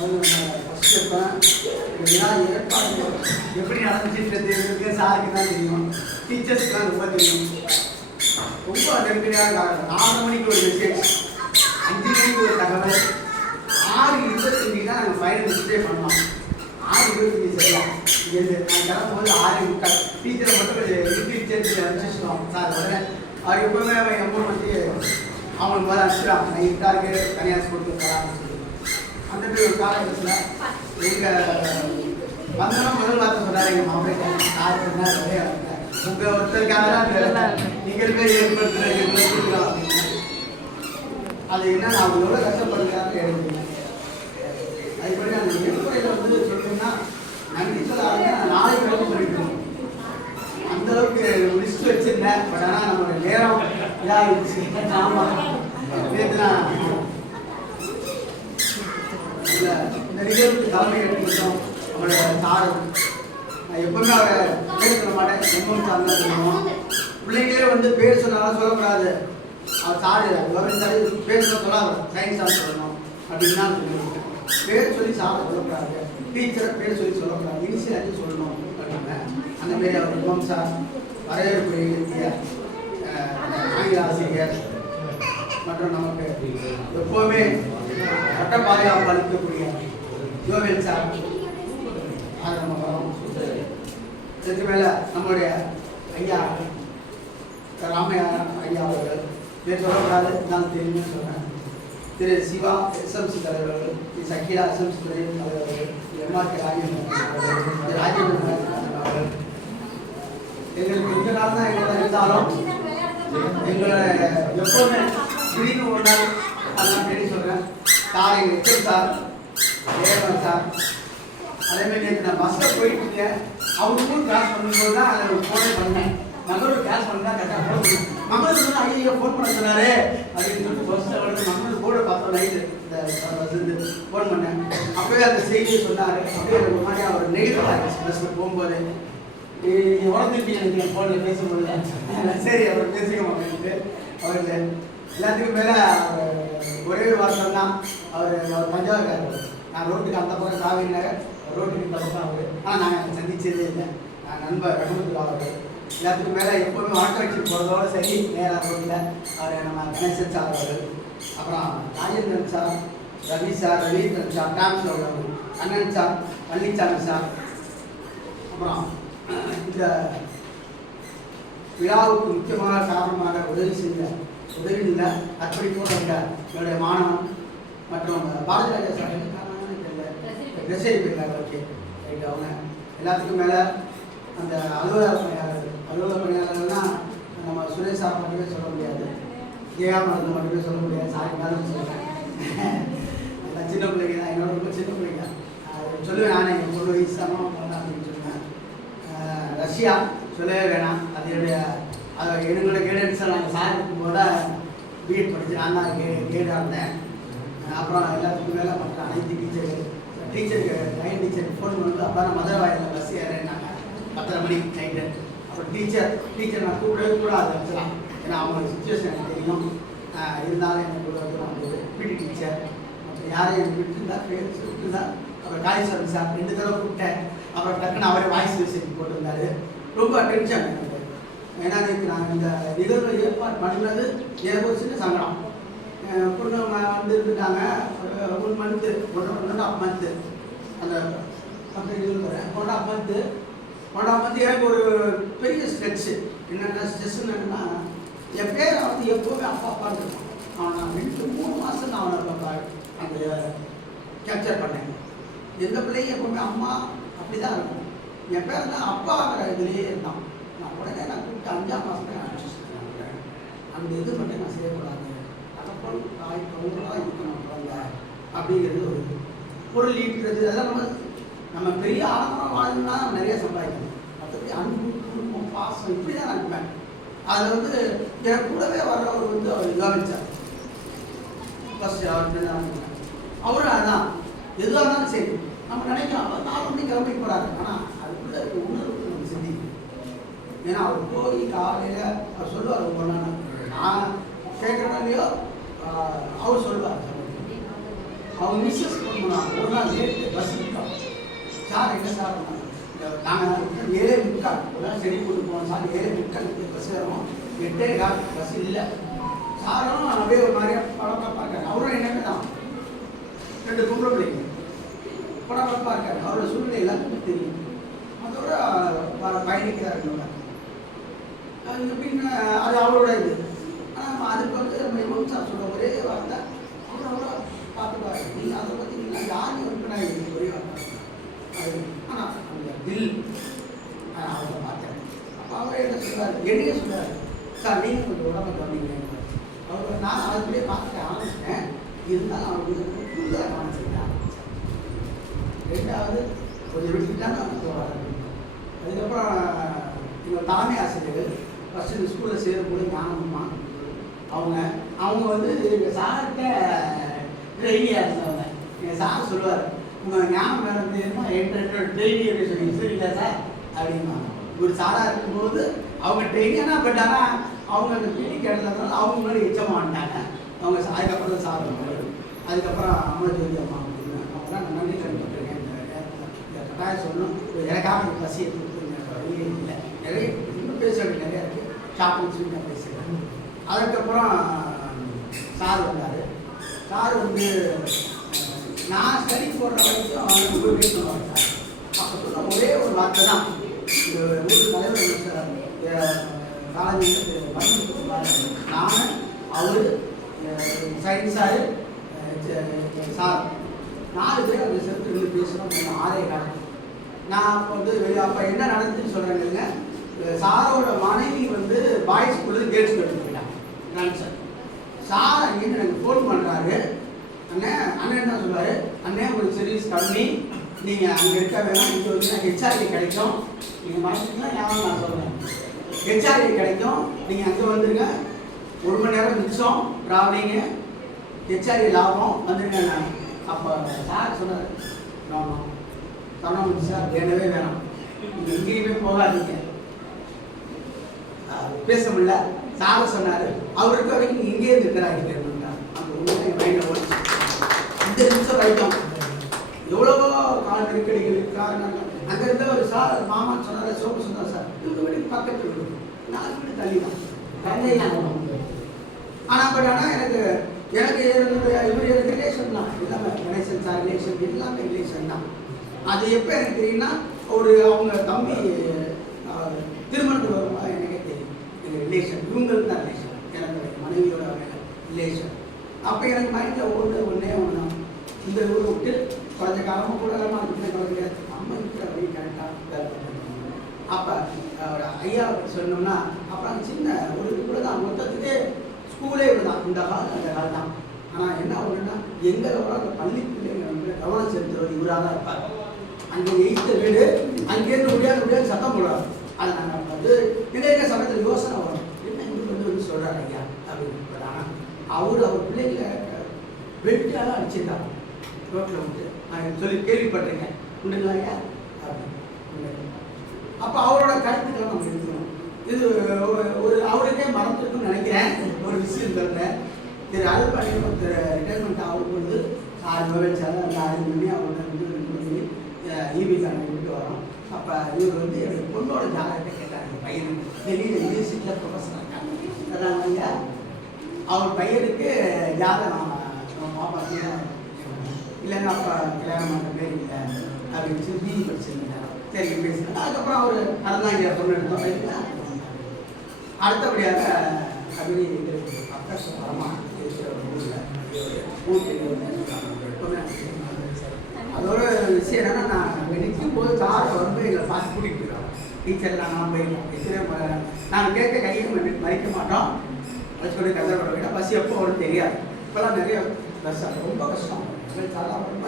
First இருப்பேன் ஏற்பாடு எப்படி நடந்துச்சுன்றது சாருக்கு தான் தெரியும், டீச்சர்ஸ்க்கு தான் ரொம்ப தெரியும். ரொம்ப நெருக்கடியாக காரணம் 4 மணிக்கு ஒரு மெசேஜ், 5 மணிக்கு ஒரு தகவல், 6:25 தான் நாங்கள் ஃபைனல் டிஸ்பிளே பண்ணோம். 6:25 சரியா இங்கேருந்து நாங்கள் கிளம்பும்போது 6:45 டீச்சரை மட்டும் டீச்சர் அனுப்பிச்சிட்டோம். சார் உடனே அவர் எப்பவுமே அவன் எம்மூர் வந்து அவங்களுக்கு மேலே அனுப்பிச்சிடான், நான் இட்டாருக்கு தனியாக ஸ்கூலுக்கு போகலான்னு சொல்லி. அந்த ஒரு காலேஜஸில் எங்கள் வந்தோன்னா முதல் வார்த்தை சொன்னார் எங்கள் மாப்பிள்ளை சார் சொன்னார், உங்கள் ஒருத்தருக்காக நீங்கள் போய் ஏற்படுத்துகிறீங்க அப்படின்னு. அது என்ன நான் அவங்க எவ்வளோ கஷ்டப்படுறாங்க எழுதுங்க. அதுபடி அந்த ஏற்புறையில் வந்து சொன்னீங்கன்னா நன்றி சொல்ல நாளைக்கு கிளம்ப சொல்லிட்டோம். அந்தளவுக்கு லிஸ்ட் வச்சுருந்தேன். பட் ஆனால் நம்மளோட நேரம் இதாகிடுச்சு. ஆமாம் நேற்றுனா இந்த நிகழ்வுக்கு தலைமை எடுத்துக்கிட்டோம். அவங்களோட சார் எப்பவுமே அவரை பேர் சொல்ல மாட்டேன், எம்எம் சார் தான் சொல்லுவோம். பிள்ளைங்களே வந்து பேர் சொன்னாலும் சொல்லக்கூடாது, அவர் சாரு கவர்மெண்ட் பேர் சொல்லாது சயின்ஸ் சார் சொல்லணும் அப்படின்னு தான் சொல்லுவோம். பேர் சொல்லி சாரை சொல்லக்கூடாது, டீச்சரை பேர் சொல்லி சொல்லக்கூடாது, இனிஷியலாக சொல்லணும் அப்படின்னு. அந்த மாரி அவர் எம்எம் சார், வரவேற்புரிய ஆங்கில ஆசிரியர் மற்றும் நமக்கு எப்போவுமே சட்ட பாதுகாப்பு அளிக்கக்கூடிய ஜோவேல் சார், அதை நம்ம வரோம். இதுக்கு மேலே நம்மளுடைய ஐயா ராமையா ஐயா அவர்கள் பேர் சொல்லக்கூடாது நான் தெரியுமே சொல்கிறேன். திரு சிவா எஸ்எம்சி தலைவர்கள், திரு சக்கிலா எஸ்எம்சி தலைவர்கள், எம்ஆர்கே ராஜேந்திரன் அவர்கள் எங்களுக்கு இந்த நாள் தான் எங்களை இருந்தாலும் எங்களை எப்போவுமே திடீர்னு ஒரு நாள் அதெல்லாம் தெரியும் சொல்கிறேன். சார் எங்கள் எச்எம் சார், ஏஎம்எல் சார், அதேமாதிரி நேற்று நான் பஸ்ஸில் போயிட்டு இருக்கேன். அவருக்கும் கிளாஸ் பண்ணும்போது தான் அதை ஃபோனே பண்ணேன். மங்களூர் கிளாஸ் பண்ணா கரெக்டாக ஃபோன் பண்ணேன். மங்களூர் சொன்னால் ஐயோ ஃபோன் பண்ண சொன்னார் அப்படின்னு சொல்லிட்டு ஃபர்ஸ்ட்டு வந்து மங்களூர் கூட பார்த்தோம். நைட்டு இந்த ஃபோன் பண்ணேன். அப்போயே அந்த செய்தியை சொன்னார். அப்படியே ஒரு மாதிரி அவர் நெகட்டிவ் ஆகிடுச்சு. பஸ்ஸில் போகும்போது உடஞ்சிருப்பீங்க எனக்கு என் ஃபோனில் பேசும்போது. சரி அவர் பேசுங்க அப்படின்ட்டு அவருக்கு எல்லாத்துக்கும் மேலே ஒரே ஒரு வார்த்தை தான். அவர் தஞ்சாவூர்காரர். நான் ரோட்டுக்கு அந்த பக்கம் காவேரி நகர், ரோட்டுக்கு இந்த பக்கம் அவர். ஆனால் நாங்கள் சந்திச்சதே இல்லை. நான் நண்பர் ரகுமத்துல்லா அவர். எல்லாத்துக்கும் மேலே எப்போவுமே ஆட்டோரிக்ஷன் போகிறதோடு சரி நேராக ரோட்டில் அவர் நம்ம கணேசன் சார் அவர்கள், அப்புறம் Rajendran sir, Ravi sir, Ravindran sir, டாம்ஸில் உள்ளவர், அண்ணன் சார், பழனிசாமி சார், அப்புறம் இந்த விழாவுக்கு முக்கியமான காரணமாக உதவியில் அர்ப்பணிப்போடு இருக்க என்னுடைய மாணவன் மற்றும் பாரதிராஜா சார் ட்ரெஸ்ஸரி போயிருக்காங்க. Okay right. அவங்க எல்லாத்துக்கும் மேலே அந்த அலுவலக பணியாளர்கள்னால் நம்ம சுரேஷ் சார் மட்டுமே சொல்ல முடியாது, ஜெயாமரத்தை மட்டுமே சொல்ல முடியாது. சாரி தான் சொல்கிறேன். சின்ன பிள்ளைங்க தான், என்னோட ரொம்ப சின்ன பிள்ளைங்க சொல்லுவேன். நானே எங்கள் பொண்ணு வயசு தான் அப்படின்னு சொல்லுவேன். ரஷ்யா சொல்லவே வேணாம். அதனுடைய என்னோட கைடன்ஸில் நாங்கள் சார் இருக்கும்போது பிஎட் படித்து நான் தான் கைடாக இருந்தேன். அப்புறம் எல்லாத்துக்கும் மேலே மற்ற அனைத்து டீச்சருக்கு லைன் டீச்சருக்கு ஃபோன் பண்ணுறது அப்போ நான் மதுரை வாயில் பஸ் ஏறினாங்க 10:30 மணி நைட்டு. அப்புறம் டீச்சர் நான் கூப்பிடவே கூடாது வச்சுலாம், ஏன்னா அவங்க சுச்சுவேஷன் எனக்கு தெரியும். இருந்தாலும் எனக்கு கூட நான் பிடி டீச்சர் அப்புறம் யாரையும் எனக்கு விட்டுருந்தா பேர் சொல்லிட்டுருந்தா. அப்புறம் காலேஜ் சார் 2 தடவை கூப்பிட்டேன். அப்புறம் டக்குன்னு அவரே வாய்ஸ் மெசேஜ் போட்டிருந்தாரு. ரொம்ப டென்ஷன் எனக்கு. ஏன்னா நான் இந்த நிகழ்வு ஏற்பாடு பண்ணுறது எனக்கு ஒரு சின்ன சங்கடம். பொண்ணு வந்து இருந்துட்டாங்க ஒரு 1 மந்த்து 1.5 மந்த்து அந்த இருக்கிறேன். 1.5 மந்த்து எனக்கு ஒரு பெரிய ஸ்ட்ரெச்சு. என்னென்ன ஸ்ட்ரெஸ்ன்னு என்னன்னா, என் பேரை வந்து எப்போவுமே அப்பா அப்பான்னு இருக்கும். அவன் நான் 2-3 மாதம் நான் அவனை அந்த கேப்சர் பண்ணேன். எந்த பிள்ளைங்க எப்போவுமே அம்மா அப்படி தான் இருக்கும். என் பேர் தான் அப்பாங்கிற இதுலேயே இருந்தான். நான் உடனே நான் கூப்பிட்டு 5ஆம் மாதமே அனுப்பிச்சிருக்கேன். அந்த இது மட்டும் நான் செய்யக்கூடாது, தகப்பல் தாய் கவுங்களாக இருக்கணும் குழந்தை அப்படிங்கிறது ஒரு லீட்றது. அதெல்லாம் நம்ம பெரிய ஆடம்பரம் வாழ்ந்தா நிறைய சம்பாதிக்கணும். மற்றபடி அன்பு குடும்பம் பாசம் இப்படி தான் நினைப்பேன். அதில் வந்து என் கூடவே வர்றவர் வந்து அவர் யோகிச்சார். ஃபஸ்ட்டு அவர்கிட்ட அவரும் அதான் எதுவாக இருந்தாலும் சரி நம்ம நினைக்கிறோம் அவர் 4 மணிக்கு கிளம்பி போகிறாரு. ஆனால் அதுக்குள்ள உணர்வு நம்ம சிந்திக்கணும். ஏன்னா அவர் போய் காலையில் அவர் சொல்லுவார் ஒவ்வொரு நான் கேட்குறேன் இல்லையோ அவர் சொல்லுவார். அவங்க மிஸ்ஸஸ் ஃபோன் பண்ணுவாங்க, ஒரு நாள் லேட்டு பஸ் நிற்கும் சார், என்ன சார் பண்ணாங்க, நாங்கள் 7:45 செடி போட்டு போவோம் சார், 7:45 பஸ் வரும், 8:15 பஸ் இல்லை. சாரும் அப்படியே ஒரு மாதிரியா படப்பா இருக்காரு. அவரும் என்னமே தான் 2 பொம்பளை பிள்ளைங்க படப்பா இருக்காரு. அவரோட சூழ்நிலை எல்லாத்துக்குமே தெரியும். அதோட பயணிக்கிறாரு எப்படின்னு அது அவரோட இது. ஆனால் அதுக்கு வந்து நம்ம இவங்க சார் சொல்ற ஒரே வார்த்தை, அவரோட பார்த்துப்பாரு, நீங்கள் அதை பற்றி நீங்கள் யாரும் விற்பனை ஒரே வார்த்தை அது. ஆனால் அந்த தில் அவரை பார்த்தேன். அப்போ அவரே என்ன சொல்றாரு, என்னையே சொல்றாரு, சார் நீங்கள் கொஞ்சம் உடம்பு கவனிங்க. அவர் நான் அதுக்குள்ளேயே பார்த்துக்க ஆரம்பிச்சேன், இருந்தாலும் அவருக்கு கூடுதலாக கவனிச்சுக்கிட்டேன். ரெண்டாவது கொஞ்சம் விட்டுட்டாங்க அவங்க. அதுக்கப்புறம் எங்கள் தலைமை ஆசிரியர்கள் ஃபஸ்ட்டு ஸ்கூலில் சேரும்போது ஞானம்மா அவங்க வந்து எங்கள் சார்கிட்ட ட்ரெயினியாக இருந்தவங்க. எங்கள் சார் சொல்லுவார், உங்கள் ஞானம் வேலை தெரியுமா, என்கிட்ட ட்ரெயினி அப்படின்னு சொல்லி சரிங்களா சார் அப்படின்வாங்க. ஒரு சாராக இருக்கும்போது அவங்க ட்ரெயினியானா, பட் ஆனால் அவங்க அந்த பிடி கேட்டதுனால அவங்க முன்னாடி எச்சமாட்டாங்க. அவங்க அதுக்கப்புறம் தான் சார் பண்ணுவாங்க. அதுக்கப்புறம் அம்மா ஜோதி அம்மா அப்படின்னு அவங்களாம் நான் நன்றி கண்டுபிடிக்கிறேன். இந்த கட்டாயம் சொல்லணும், எனக்காக பசியை கொடுத்துருங்க இல்லை, நிறைய இன்னும் பேச வேண்டிய நிறையா இருக்குது. ஷாப்பிங் சொல்லி நான் பேசுகிறேன். அதுக்கப்புறம் சார் வந்தார். சார் வந்து நான் ஸ்டடி போடுற வரைக்கும் அவங்க ஊருக்கே சொல்லுவாங்க சார். அப்போ சொல்ல ஒரே ஒரு வார்த்தை தான், இந்த ஊர் தலைவர் காலேஜ் நான் அவர் சயின்ஸ் சார் சார் 4 பேர் அந்த செலுத்து இருந்து பேசுகிறோம். 6 காலம் நான் அப்போ வந்து அப்போ என்ன நடந்துச்சுன்னு சொல்கிறேங்க. சாரோட மனைவி வந்து பாய்ஸ் ஸ்கூலில் கேர்ள்ஸ் ஸ்கூலுக்கு போயிட்டாங்க சார். சார் அங்கேருந்து எனக்கு ஃபோன் பண்ணுறாரு, அண்ணன் என்ன சொல்லுவார், அண்ணே உங்களுக்கு சர்வீஸ் கம்மி, நீங்கள் அங்கே இருக்க வேணாம், இங்கே வந்து ஹெச்ஆர்ஏ கிடைக்கும், நீங்கள் மனசுக்குலாம் ஞாபகம் நான் சொல்கிறேன், ஹெச்ஆர்ஏ கிடைக்கும், நீங்கள் அங்கே வந்துடுங்க, 1 மணி நேரம் மிச்சம் ட்ராவலிங்கு, ஹெச்ஆர்ஏ லாபம் வந்துடுங்க. நான் அப்போ சார் சொன்னார், ஆமாம் சொன்னோம் சார், வேணவே வேணாம், நீங்கள் எங்கேயுமே போகாதீங்க, பேச முடியல. சார் சொன்னார், அவருக்கு வரைக்கும் இங்கே இருக்கிறாங்க. அந்த உண்மையை மைண்டில் ஓடிச்சு. இந்த நிமிஷம் வரைக்கும் எவ்வளவோ கால நெருக்கடிகள் காரணங்கள். அங்கே இருந்த ஒரு சார் மாமா சொன்னார், சோப்பு சொன்னார், சார் இவங்க வீட்டுக்கு பக்கத்தில் இருக்கு, 4 வீடு தள்ளி தான் தந்தை. ஆனால் பட் ஆனால் எனக்கு இவர் ரிலேஷன் தான் எல்லாமே, கணேசன் சார் ரிலேஷன் எல்லாமே ரிலேஷன் தான். அது எப்போ எனக்கு தெரியும்னா, அவங்க தம்பி திருமணத்துக்கு வரும்போது எனக்கே தெரியும், எங்கள் ரிலேஷன் இவங்களுக்கு தான் ரிலேஷன், எனக்கு மனைவியோட ரிலேஷன். அப்போ எனக்கு மைண்டில் ஒன்றே ஒன்று தான், இந்த ஊரை விட்டு கொஞ்ச காலமாக கூட இருக்கிற நம்ம இருக்கிற வழி கரெக்டாக வேலை பண்ணுறாங்க. அப்போ ஐயா சொன்னோம்னா, அப்புறம் சின்ன ஒரு இவ்வளோ தான், மொத்தத்துக்கே ஸ்கூலே இவ்வளோதான், இந்த காலம் அந்த காலம் தான். ஆனால் என்ன ஒன்றுன்னா, எங்களோட அந்த பள்ளி பிள்ளைங்க வந்து கவனம் செலுத்துறது இவராக தான் இருப்பார். அங்கே 8th வீடு, அங்கேருந்து முடியாது சத்தம் போடுறாரு. அதை நாங்கள் வந்து எங்கள் சமயத்தில் யோசனை வரும், என்ன இங்கே வந்து சொல்கிறார் ஐயா அப்படின்னு. ஆனால் அவர் பிள்ளைங்களை வெட்டியால் அடிச்சிருந்தாங்க ரோட்டில் விட்டு, நான் சொல்லி கேள்விப்பட்டிருக்கேன், உண்டுங்களா ஐயா அப்படின்னு. அப்போ அவரோட கருத்துக்களை நம்ம எடுக்கணும். இது ஒரு அவருக்கே மறந்துருக்குன்னு நினைக்கிறேன். ஒரு விஷயம் சொல்கிறேன், திரு அல்பாடி ரிட்டைர்மெண்ட் அவருக்கு வந்து 6 நுழைச்சாலும் அந்த 6 மணி அவரோட ஈபி கார்டு விட்டு வரோம். அப்போ இவர் வந்து எனக்கு பொண்ணோட ஜாதகத்தை கேட்டாங்க. பையனுக்கு வெளியில் யூனிவர்சிட்டியில் ப்ரொஃபஸர் இருக்காங்க, அவர் பையனுக்கு ஜாதகம் பாப்பா இல்லைன்னா அப்போ கல்யாணம் பண்ணுற பேர் இல்லை அப்படின்னு சொல்லி பிஇ படிச்சிருந்தாங்க. சரி பேசுகிறேன். அதுக்கப்புறம் அவர் அறந்தாங்க பொண்ணு எடுத்தோம். அடுத்தபடியாக அப்படி பக்கத்து வரமாக இருக்கிற ஒரு ஊரில் அதோட விஷயம் என்னன்னா, நான் அங்கே நிற்கும் போது காரை வந்து எங்களை பார்த்து கூட்டிகிட்டு போயிடுவாங்க. டீச்சர்லாம் நான் போயிருக்கோம், நாங்கள் கேட்க கையை மறிக்க மாட்டோம். அதை சொல்லி கஷ்டப்பட வேண்டாம். பஸ் எப்போ வரும் தெரியாது. இப்போலாம் நிறைய பஸ் ரொம்ப கஷ்டம். ரொம்ப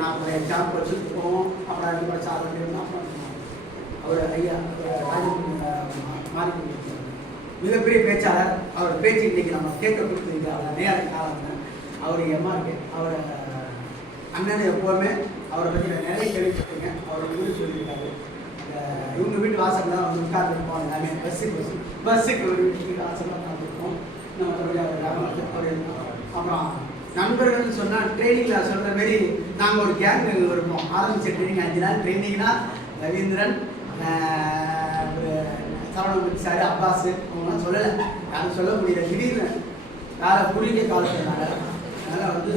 நான் எக்ஸாம் படிச்சுட்டு போவோம். அப்புறம் ரொம்ப சாப்பிட்டு அவர் ஐயா மாறி மிகப்பெரிய பேச்சாளர். அவர் பேச்சு இன்னைக்கு நம்ம கேட்க கொடுத்துருக்கு. அவர் நேர காலம் அவர் எம்ஆர்கே அவர் அண்ணன் எப்போவுமே அவரை பற்றி நான் நிறைய கேள்விப்பட்டிருங்க. அவரை ஊர் சொல்லியிருக்காரு, இவங்க வீட்டு வாசல் தான் வந்து உட்கார்ந்துருப்போம். எல்லாமே பஸ்ஸுக்கு ஒரு வீட்டுக்கு வாசல் தான் உட்காந்துருப்போம். மற்றபடி அவர் அப்புறம் நண்பர்கள்னு சொன்னால் ட்ரைனிங்கில் சொல்கிற மாரி நாங்கள் ஒரு கேங் இருப்போம். ஆரம்பித்த ட்ரைனிங் 5 நாள் ட்ரைனிங்னா ரவீந்திரன், சரவணமூர்த்தி சார், அப்பாஸ் அவங்களாம் சொல்லலை, யாரும் சொல்ல முடியல. திடீர்னு வேலை குறுகிய காலத்தினால அதனால் வந்து